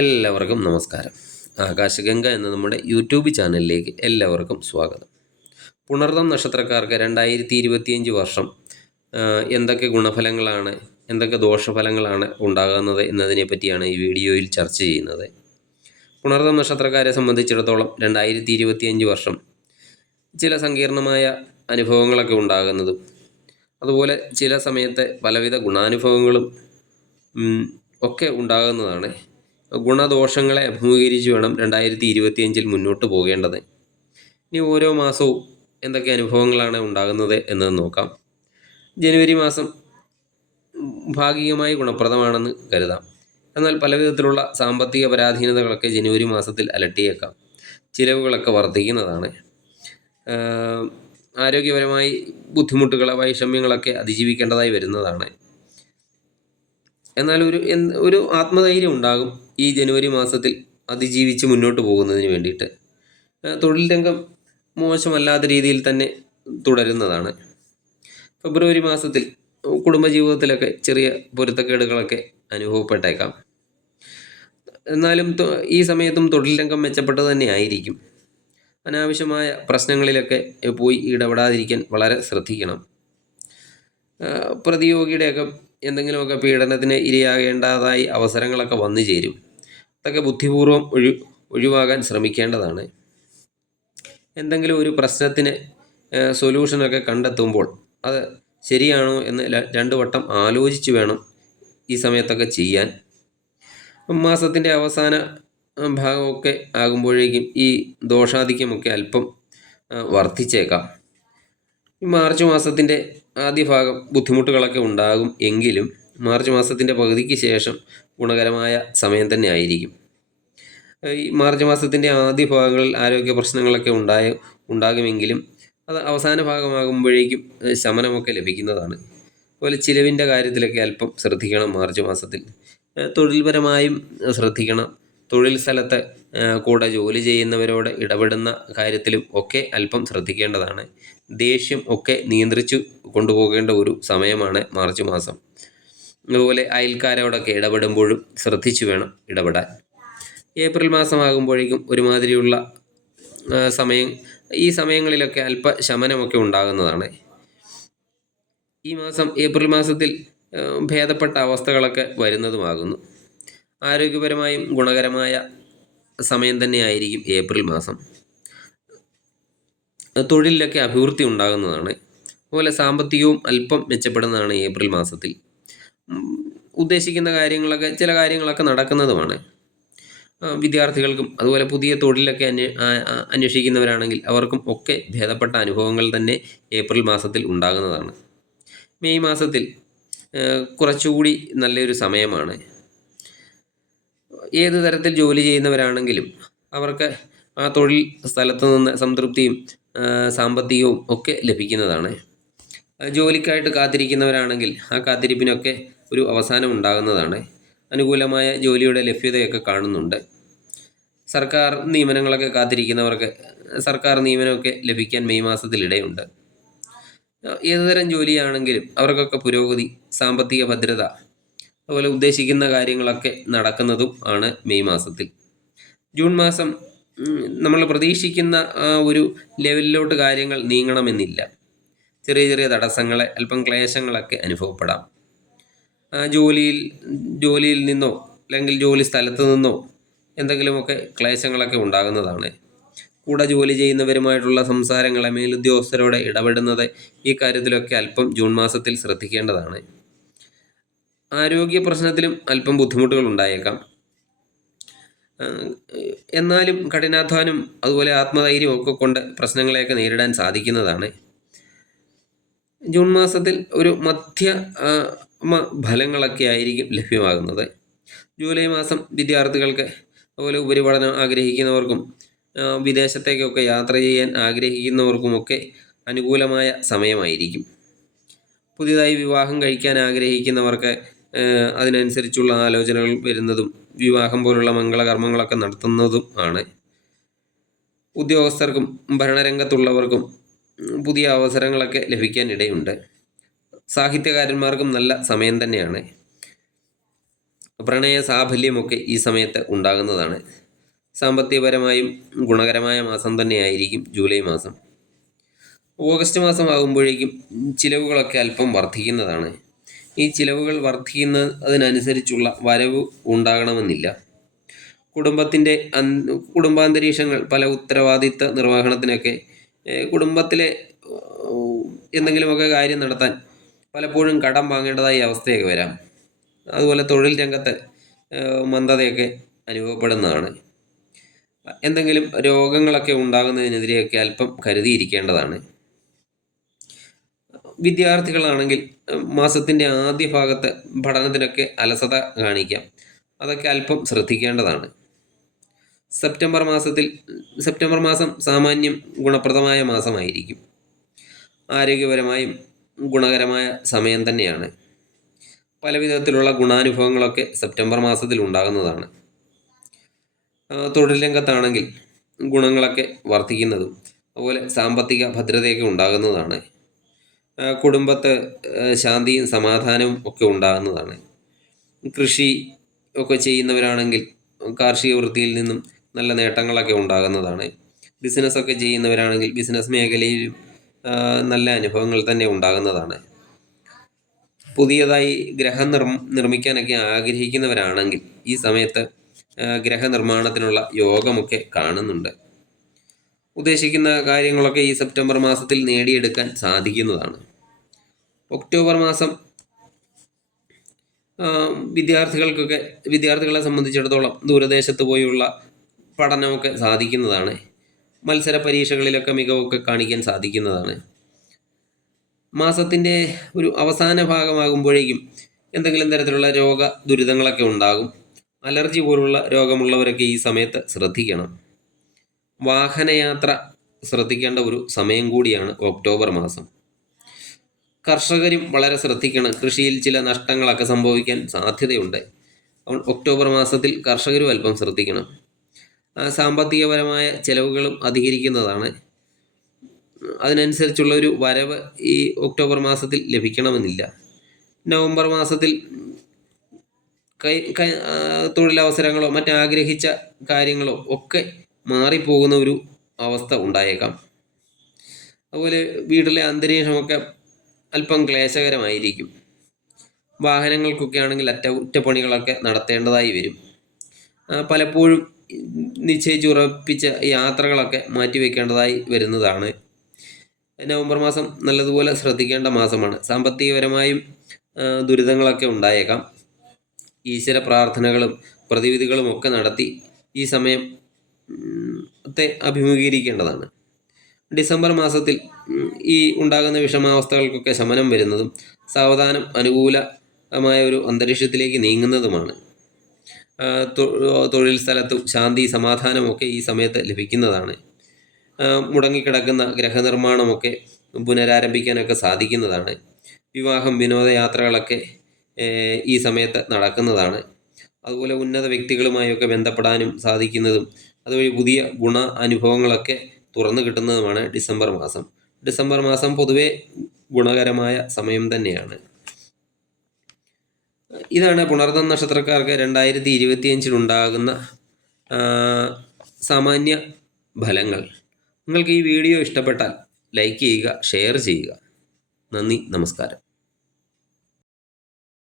എല്ലാവർക്കും നമസ്കാരം. ആകാശഗംഗ എന്ന നമ്മുടെ യൂട്യൂബ് ചാനലിലേക്ക് എല്ലാവർക്കും സ്വാഗതം. പുണർദം നക്ഷത്രക്കാർക്ക് രണ്ടായിരത്തി ഇരുപത്തിയഞ്ച് വർഷം എന്തൊക്കെ ഗുണഫലങ്ങളാണ് എന്തൊക്കെ ദോഷഫലങ്ങളാണ് ഉണ്ടാകുന്നത് എന്നതിനെ പറ്റിയാണ് ഈ വീഡിയോയിൽ ചർച്ച ചെയ്യുന്നത്. പുണർദം നക്ഷത്രക്കാരെ സംബന്ധിച്ചിടത്തോളം രണ്ടായിരത്തി ഇരുപത്തിയഞ്ച് വർഷം ചില സങ്കീർണമായ അനുഭവങ്ങളൊക്കെ ഉണ്ടാകുന്നതും അതുപോലെ ചില സമയത്തെ പലവിധ ഗുണാനുഭവങ്ങളും ഒക്കെ ഉണ്ടാകുന്നതാണ് ഗുണദോഷങ്ങളെ അഭിമുഖീകരിച്ച് വേണം രണ്ടായിരത്തി ഇരുപത്തിയഞ്ചിൽ മുന്നോട്ട് പോകേണ്ടത്. ഇനി ഓരോ മാസവും എന്തൊക്കെ അനുഭവങ്ങളാണ് ഉണ്ടാകുന്നത് എന്നത് നോക്കാം. ജനുവരി മാസം ഭാഗികമായി ഗുണപ്രദമാണെന്ന് കരുതാം. എന്നാൽ പലവിധത്തിലുള്ള സാമ്പത്തിക പരാധീനതകളൊക്കെ ജനുവരി മാസത്തിൽ അലട്ടിയേക്കാം. ചിലവുകളൊക്കെ വർദ്ധിക്കുന്നതാണ്. ആരോഗ്യപരമായി ബുദ്ധിമുട്ടുകളെ വൈഷമ്യങ്ങളൊക്കെ അതിജീവിക്കേണ്ടതായി വരുന്നതാണ്. എന്നാൽ ഒരു ഒരു ആത്മധൈര്യം ഉണ്ടാകും ഈ ജനുവരി മാസത്തിൽ അതിജീവിച്ച് മുന്നോട്ട് പോകുന്നതിന് വേണ്ടിയിട്ട്. തൊഴിൽ രംഗം മോശമല്ലാത്ത രീതിയിൽ തന്നെ തുടരുന്നതാണ്. ഫെബ്രുവരി മാസത്തിൽ കുടുംബജീവിതത്തിലൊക്കെ ചെറിയ പൊരുത്തക്കേടുകളൊക്കെ അനുഭവപ്പെട്ടേക്കാം. എന്നാലും ഈ സമയത്തും തൊഴിൽ രംഗം മെച്ചപ്പെട്ടത് തന്നെ ആയിരിക്കും. അനാവശ്യമായ പ്രശ്നങ്ങളിലൊക്കെ പോയി ഇടപെടാതിരിക്കാൻ വളരെ ശ്രദ്ധിക്കണം. പ്രതിയോഗിയുടെയൊക്കെ എന്തെങ്കിലുമൊക്കെ പീഡനത്തിന് ഇരയാകേണ്ടതായി അവസരങ്ങളൊക്കെ വന്നു ചേരും. അതൊക്കെ ബുദ്ധിപൂർവം ഒഴി ഒഴിവാകാൻ ശ്രമിക്കേണ്ടതാണ്. എന്തെങ്കിലും ഒരു പ്രശ്നത്തിന് സൊല്യൂഷനൊക്കെ കണ്ടെത്തുമ്പോൾ അത് ശരിയാണോ എന്ന് രണ്ടു വട്ടം ആലോചിച്ച് വേണം ഈ സമയത്തൊക്കെ ചെയ്യാൻ. മാസത്തിന്റെ അവസാന ഭാഗമൊക്കെ ആകുമ്പോഴേക്കും ഈ ദോഷാധിക്യമൊക്കെ അല്പം വർദ്ധിച്ചേക്കാം. ഈ മാർച്ച് മാസത്തിന്റെ ആദ്യ ഭാഗം ബുദ്ധിമുട്ടുകളൊക്കെ ഉണ്ടാകും എങ്കിലും മാർച്ച് മാസത്തിന്റെ പകുതിക്ക് ശേഷം ഗുണകരമായ സമയം തന്നെ ആയിരിക്കും. ഈ മാർച്ച് മാസത്തിന്റെ ആദ്യ ഭാഗങ്ങളിൽ ആരോഗ്യ പ്രശ്നങ്ങളൊക്കെ ഉണ്ടായ ഉണ്ടാകുമെങ്കിലും അത് അവസാന ഭാഗമാകുമ്പോഴേക്കും ശമനമൊക്കെ ലഭിക്കുന്നതാണ്. അതുപോലെ ചിലവിന്റെ കാര്യത്തിലൊക്കെ അല്പം ശ്രദ്ധിക്കണം മാർച്ച് മാസത്തിൽ. തൊഴിൽപരമായും ശ്രദ്ധിക്കണം. തൊഴിൽ സ്ഥലത്ത് കൂടെ ജോലി ചെയ്യുന്നവരോട് ഇടപെടുന്ന കാര്യത്തിലും ഒക്കെ അല്പം ശ്രദ്ധിക്കേണ്ടതാണ്. ദേഷ്യം ഒക്കെ നിയന്ത്രിച്ചു കൊണ്ടുപോകേണ്ട ഒരു സമയമാണ് മാർച്ച് മാസം. അതുപോലെ അയൽക്കാരോടൊക്കെ ഇടപെടുമ്പോഴും ശ്രദ്ധിച്ചു വേണം ഇടപെടാൻ. ഏപ്രിൽ മാസമാകുമ്പോഴേക്കും ഒരുമാതിരിയുള്ള സമയം ഈ സമയങ്ങളിലൊക്കെ അല്പ ശമനമൊക്കെ ഉണ്ടാകുന്നതാണ്. ഈ മാസം ഏപ്രിൽ മാസത്തിൽ ഭേദപ്പെട്ട അവസ്ഥകളൊക്കെ വരുന്നതുമാകുന്നു. ആരോഗ്യപരമായും ഗുണകരമായ സമയം തന്നെയായിരിക്കും ഏപ്രിൽ മാസം. തൊഴിലിലൊക്കെ അഭിവൃദ്ധി ഉണ്ടാകുന്നതാണ്. അതുപോലെ സാമ്പത്തികവും അല്പം മെച്ചപ്പെടുന്നതാണ് ഏപ്രിൽ മാസത്തിൽ. ഉദ്ദേശിക്കുന്ന കാര്യങ്ങളൊക്കെ ചില കാര്യങ്ങളൊക്കെ നടക്കുന്നതുമാണ്. വിദ്യാർത്ഥികൾക്കും അതുപോലെ പുതിയ തൊഴിലൊക്കെ അന്വേ അന്വേഷിക്കുന്നവരാണെങ്കിൽ അവർക്കും ഒക്കെ ഭേദപ്പെട്ട അനുഭവങ്ങൾ തന്നെ ഏപ്രിൽ മാസത്തിൽ ഉണ്ടാകുന്നതാണ്. മെയ് മാസത്തിൽ കുറച്ചുകൂടി നല്ലൊരു സമയമാണ്. ഏത് തരത്തിൽ ജോലി ചെയ്യുന്നവരാണെങ്കിലും അവർക്ക് ആ തൊഴിൽ സ്ഥലത്ത് നിന്ന് സംതൃപ്തിയും സാമ്പത്തികവും ഒക്കെ ലഭിക്കുന്നതാണ്. ജോലിക്കായിട്ട് കാത്തിരിക്കുന്നവരാണെങ്കിൽ ആ കാത്തിരിപ്പിനൊക്കെ ഒരു അവസാനം ഉണ്ടാകുന്നതാണ്. അനുകൂലമായ ജോലിയുടെ ലഭ്യതയൊക്കെ കാണുന്നുണ്ട്. സർക്കാർ നിയമനങ്ങളൊക്കെ കാത്തിരിക്കുന്നവർക്ക് സർക്കാർ നിയമനമൊക്കെ ലഭിക്കാൻ മെയ് മാസത്തിൽ ഇടയുണ്ട് ഏതുതരം ജോലിയാണെങ്കിലും അവർക്കൊക്കെ പുരോഗതി സാമ്പത്തിക ഭദ്രത അതുപോലെ ഉദ്ദേശിക്കുന്ന കാര്യങ്ങളൊക്കെ നടക്കുന്നതും ആണ് മെയ് മാസത്തിൽ. ജൂൺ മാസം നമ്മൾ പ്രതീക്ഷിക്കുന്ന ഒരു ലെവലിലോട്ട് കാര്യങ്ങൾ നീങ്ങണമെന്നില്ല. ചെറിയ ചെറിയ തടസ്സങ്ങളെ അല്പം ക്ലേശങ്ങളൊക്കെ അനുഭവപ്പെടാം. ജോലിയിൽ ജോലിയിൽ നിന്നോ അല്ലെങ്കിൽ ജോലി സ്ഥലത്ത് നിന്നോ എന്തെങ്കിലുമൊക്കെ ക്ലേശങ്ങളൊക്കെ ഉണ്ടാകുന്നതാണ്. കൂടെ ജോലി ചെയ്യുന്നവരുമായിട്ടുള്ള സംസാരങ്ങളെ മേലുദ്യോഗസ്ഥരോടെ ഇടപെടുന്നത് ഈ കാര്യത്തിലൊക്കെ അല്പം ജൂൺ മാസത്തിൽ ശ്രദ്ധിക്കേണ്ടതാണ്. ആരോഗ്യ പ്രശ്നത്തിലും അല്പം ബുദ്ധിമുട്ടുകൾ ഉണ്ടായേക്കാം. എന്നാലും കഠിനാധ്വാനം അതുപോലെ ആത്മധൈര്യം ഒക്കെ കൊണ്ട് പ്രശ്നങ്ങളെയൊക്കെ നേരിടാൻ സാധിക്കുന്നതാണ്. ജൂൺ മാസത്തിൽ ഒരു മധ്യ ഫലങ്ങളൊക്കെ ആയിരിക്കും ലഭ്യമാകുന്നത്. ജൂലൈ മാസം വിദ്യാർത്ഥികൾക്ക് അതുപോലെ ഉപരിപഠനം ആഗ്രഹിക്കുന്നവർക്കും വിദേശത്തേക്കൊക്കെ യാത്ര ചെയ്യാൻ ആഗ്രഹിക്കുന്നവർക്കുമൊക്കെ അനുകൂലമായ സമയമായിരിക്കും. പുതിയതായി വിവാഹം കഴിക്കാൻ ആഗ്രഹിക്കുന്നവർക്ക് അതിനനുസരിച്ചുള്ള ആലോചനകൾ വരുന്നതും വിവാഹം പോലുള്ള മംഗളകർമ്മങ്ങളൊക്കെ നടത്തുന്നതും ആണ്. ഉദ്യോഗസ്ഥർക്കും ഭരണരംഗത്തുള്ളവർക്കും പുതിയ അവസരങ്ങളൊക്കെ ലഭിക്കാൻ ഇടയുണ്ട് സാഹിത്യകാരന്മാർക്കും നല്ല സമയം തന്നെയാണ്. പ്രണയ സാഫല്യമൊക്കെ ഈ സമയത്ത് ഉണ്ടാകുന്നതാണ്. സാമ്പത്തികപരമായും ഗുണകരമായ മാസം തന്നെയായിരിക്കും ജൂലൈ മാസം. ഓഗസ്റ്റ് മാസം ആകുമ്പോഴേക്കും ചിലവുകളൊക്കെ അല്പം വർദ്ധിക്കുന്നതാണ്. ഈ ചിലവുകൾ വർദ്ധിക്കുന്നതിനനുസരിച്ചുള്ള വരവ് ഉണ്ടാകണമെന്നില്ല. കുടുംബത്തിന്റെ കുടുംബാന്തരീക്ഷങ്ങൾ പല ഉത്തരവാദിത്ത നിർവഹണത്തിനൊക്കെ കുടുംബത്തിലെ എന്തെങ്കിലുമൊക്കെ കാര്യം നടത്താൻ പലപ്പോഴും കടം വാങ്ങേണ്ടതായ അവസ്ഥയൊക്കെ വരാം. അതുപോലെ തൊഴിൽ രംഗത്ത് മന്ദതയൊക്കെ അനുഭവപ്പെടുന്നതാണ്. എന്തെങ്കിലും രോഗങ്ങളൊക്കെ ഉണ്ടാകുന്നതിനെതിരെയൊക്കെ അല്പം കരുതിയിരിക്കേണ്ടതാണ്. വിദ്യാർത്ഥികളാണെങ്കിൽ മാസത്തിന്റെ ആദ്യ ഭാഗത്ത് പഠനത്തിനൊക്കെ അലസത കാണിക്കാം. അതൊക്കെ അല്പം ശ്രദ്ധിക്കേണ്ടതാണ്. സെപ്റ്റംബർ മാസത്തിൽ സെപ്റ്റംബർ മാസം സാമാന്യം ഗുണപ്രദമായ മാസമായിരിക്കും. ആരോഗ്യപരമായും ഗുണകരമായ സമയം തന്നെയാണ്. പല വിധത്തിലുള്ള ഗുണാനുഭവങ്ങളൊക്കെ സെപ്റ്റംബർ മാസത്തിൽ ഉണ്ടാകുന്നതാണ്. തൊഴിൽ രംഗത്താണെങ്കിൽ ഗുണങ്ങളൊക്കെ വർദ്ധിക്കുന്നതും അതുപോലെ സാമ്പത്തിക ഭദ്രതയൊക്കെ ഉണ്ടാകുന്നതാണ്. കുടുംബത്ത് ശാന്തിയും സമാധാനവും ഒക്കെ ഉണ്ടാകുന്നതാണ്. കൃഷി ഒക്കെ ചെയ്യുന്നവരാണെങ്കിൽ കാർഷിക വൃത്തിയിൽ നിന്നും നല്ല നേട്ടങ്ങളൊക്കെ ഉണ്ടാകുന്നതാണ്. ബിസിനസ് ഒക്കെ ചെയ്യുന്നവരാണെങ്കിൽ ബിസിനസ് മേഖലയിൽ നല്ല അനുഭവങ്ങൾ തന്നെ ഉണ്ടാകുന്നതാണ്. പുതിയതായി ഗ്രഹം നിർ നിർമ്മിക്കാനൊക്കെ ആഗ്രഹിക്കുന്നവരാണെങ്കിൽ ഈ സമയത്ത് ഗ്രഹനിർമ്മാണത്തിനുള്ള യോഗമൊക്കെ കാണുന്നുണ്ട്. ഉദ്ദേശിക്കുന്ന കാര്യങ്ങളൊക്കെ ഈ സെപ്റ്റംബർ മാസത്തിൽ നേടിയെടുക്കാൻ സാധിക്കുന്നതാണ്. ഒക്ടോബർ മാസം വിദ്യാർത്ഥികൾക്കൊക്കെ വിദ്യാർത്ഥികളെ സംബന്ധിച്ചിടത്തോളം ദൂരദേശത്ത് പോയുള്ള പഠനമൊക്കെ സാധിക്കുന്നതാണ്. മത്സര പരീക്ഷകളിലൊക്കെ മികവൊക്കെ കാണിക്കാൻ സാധിക്കുന്നതാണ്. മാസത്തിന്റെ ഒരു അവസാന ഭാഗമാകുമ്പോഴേക്കും എന്തെങ്കിലും തരത്തിലുള്ള രോഗ ദുരിതങ്ങളൊക്കെ ഉണ്ടാകും. അലർജി പോലുള്ള രോഗമുള്ളവരൊക്കെ ഈ സമയത്ത് ശ്രദ്ധിക്കണം. വാഹനയാത്ര ശ്രദ്ധിക്കേണ്ട ഒരു സമയം കൂടിയാണ് ഒക്ടോബർ മാസം. കർഷകരും വളരെ ശ്രദ്ധിക്കണം. കൃഷിയിൽ ചില നഷ്ടങ്ങളൊക്കെ സംഭവിക്കാൻ സാധ്യതയുണ്ട്. അപ്പോൾ ഒക്ടോബർ മാസത്തിൽ കർഷകരും അല്പം ശ്രദ്ധിക്കണം. സാമ്പത്തികപരമായ ചെലവുകളും അധികരിക്കുന്നതാണ്. അതിനനുസരിച്ചുള്ള ഒരു വരവ് ഈ ഒക്ടോബർ മാസത്തിൽ ലഭിക്കണമെന്നില്ല. നവംബർ മാസത്തിൽ കൈ തൊഴിലവസരങ്ങളോ മറ്റാഗ്രഹിച്ച കാര്യങ്ങളോ ഒക്കെ മാറിപ്പോകുന്ന ഒരു അവസ്ഥ ഉണ്ടായേക്കാം. അതുപോലെ വീട്ടിലെ അന്തരീക്ഷമൊക്കെ അല്പം ക്ലേശകരമായിരിക്കും. വാഹനങ്ങൾക്കൊക്കെ ആണെങ്കിൽ അറ്റകുറ്റപ്പണികളൊക്കെ നടത്തേണ്ടതായി വരും. പലപ്പോഴും നിശ്ചയിച്ചുറപ്പിച്ച യാത്രകളൊക്കെ മാറ്റിവെക്കേണ്ടതായി വരുന്നതാണ്. നവംബർ മാസം നല്ലതുപോലെ ശ്രദ്ധിക്കേണ്ട മാസമാണ്. സാമ്പത്തികപരമായും ദുരിതങ്ങളൊക്കെ ഉണ്ടായേക്കാം. ഈശ്വര പ്രാർത്ഥനകളും പ്രതിവിധികളും ഒക്കെ നടത്തി ഈ സമയം ത്തെ അഭിമുഖീകരിക്കേണ്ടതാണ്. ഡിസംബർ മാസത്തിൽ ഈ ഉണ്ടാകുന്ന വിഷമാവസ്ഥകൾക്കൊക്കെ ശമനം വരുന്നതും സാവധാനം അനുകൂലമായ ഒരു അന്തരീക്ഷത്തിലേക്ക് നീങ്ങുന്നതുമാണ്. തൊഴിൽ സ്ഥലത്തും ശാന്തി സമാധാനമൊക്കെ ഈ സമയത്ത് ലഭിക്കുന്നതാണ്. മുടങ്ങിക്കിടക്കുന്ന ഗ്രഹനിർമ്മാണമൊക്കെ പുനരാരംഭിക്കാനൊക്കെ സാധിക്കുന്നതാണ്. വിവാഹം വിനോദയാത്രകളൊക്കെ ഈ സമയത്ത് നടക്കുന്നതാണ്. അതുപോലെ ഉന്നത വ്യക്തികളുമായൊക്കെ ബന്ധപ്പെടാനും സാധിക്കുന്നതും അതുവഴി പുതിയ ഗുണ അനുഭവങ്ങളൊക്കെ തുറന്നു കിട്ടുന്നതുമാണ് ഡിസംബർ മാസം. ഡിസംബർ മാസം പൊതുവെ ഗുണകരമായ സമയം തന്നെയാണ്. ഇതാണ് പുണർദം നക്ഷത്രക്കാർക്ക് രണ്ടായിരത്തി ഇരുപത്തിയഞ്ചിലുണ്ടാകുന്ന സാമാന്യ ഫലങ്ങൾ. നിങ്ങൾക്ക് ഈ വീഡിയോ ഇഷ്ടപ്പെട്ടാൽ ലൈക്ക് ചെയ്യുക ഷെയർ ചെയ്യുക. നന്ദി നമസ്കാരം.